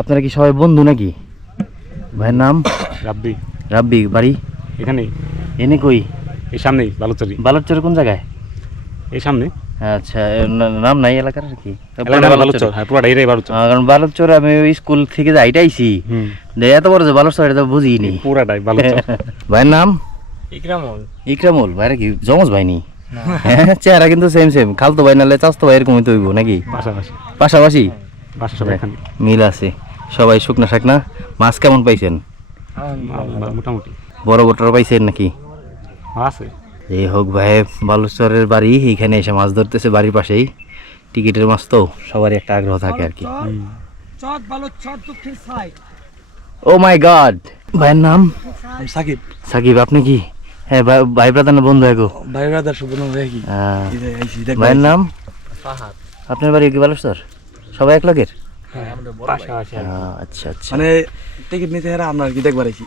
আপনারা কি সবাই বন্ধু নাকি? ভাইয়ের নাম? রাব্বি। রাব্বি, বাড়ি এখানেই, এনে কই? এই সামনেই বালুচরি। বালুরচর কোন জায়গায়? এই সামনে আচ্ছা, নাম নাই এলাকার আর কি? বালুচর, হ্যাঁ পুরাটা এটাই বালুচর। কারণ বালুরচর আমি ওই স্কুল থেকে যাইটাইছি, এত বড় যে বালুরচর এটা বুঝিনি। পুরাটাই বালুচর। ভাইয়ের নাম? ইকরামুল। ইকরামুল। ভাইরা কি জমজ ভাই নি? চেহারা কিন্তু সেম সেম, খালতো ভাই নাহলে চাচতো ভাই এরকমই তো হইব নাকি? পাশাপাশি। পাশাপাশি বাসা সব এখানে। মিল আছে। সবাই শুকনা শাকনা। মাছ কেমন পাইছেন? মোটামুটি বড় বড় পাইছেন নাকি? আছে। এই হোক ভাই, বালুচরের বাড়ি এইখানে এসে মাছ ধরতেছে বাড়ির পাশেই। টিকিটের মাছ তো সবারই একটা আগ্রহ থাকে আর কি। ও মাই গড। ভাইয়ের নাম? সাকিব। সাকিব। আপনি কি? হ্যাঁ ভাই ব্রাদার বন্ধু এগো? ভাই ব্রাদার শুভ নাম কি? ভাইয়ের নাম? ফাহাদ। আপনার বাড়ি কি বালুচর? সবাই এক লগের? পাশাপাশি। আচ্ছা আচ্ছা। মানে টিকিট নিতে হেরা আমরা কি দেখবার আইছি।